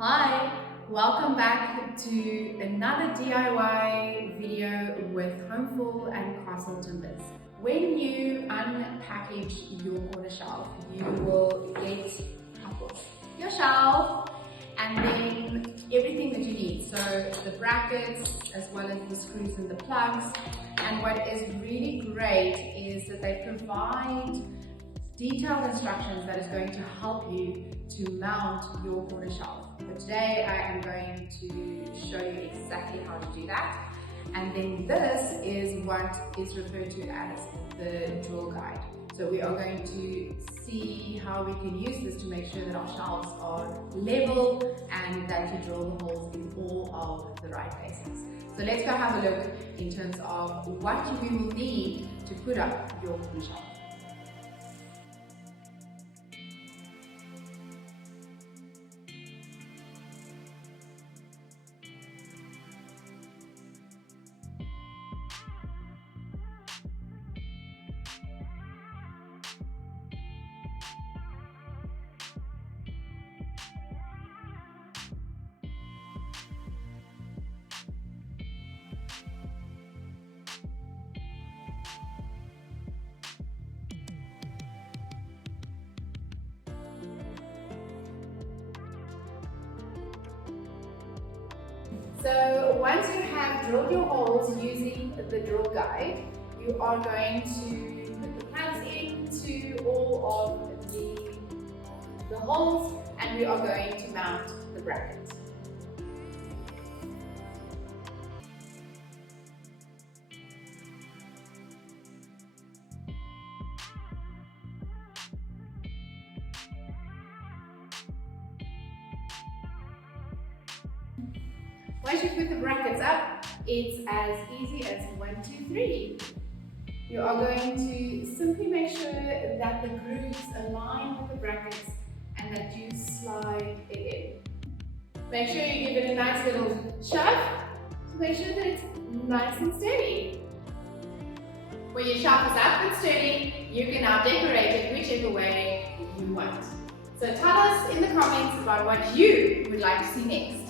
Hi, welcome back to another DIY video with Homeful and Castle Timbers. When you unpackage your corner shelf, you will get your shelf and then everything that you need. So the brackets as well as the screws and the plugs. And what is really great is that they provide detailed instructions that is going to help you to mount your corner shelf. But today I am going to show you exactly how to do that. And then this is what is referred to as the drill guide. So we are going to see how we can use this to make sure that our shelves are level and that you drill the holes in all of the right places. So let's go have a look in terms of what you will need to put up your corner shelf. So once you have drilled your holes using the drill guide, you are going to put the plugs into all of the holes, and we are going to mount the brackets. Once you put the brackets up, it's as easy as 1, 2, 3. You are going to simply make sure that the grooves align with the brackets and that you slide it in. Make sure you give it a nice little shove to make sure that it's nice and steady. When your shelf is up and sturdy, you can now decorate it whichever way you want. So tell us in the comments about what you would like to see next.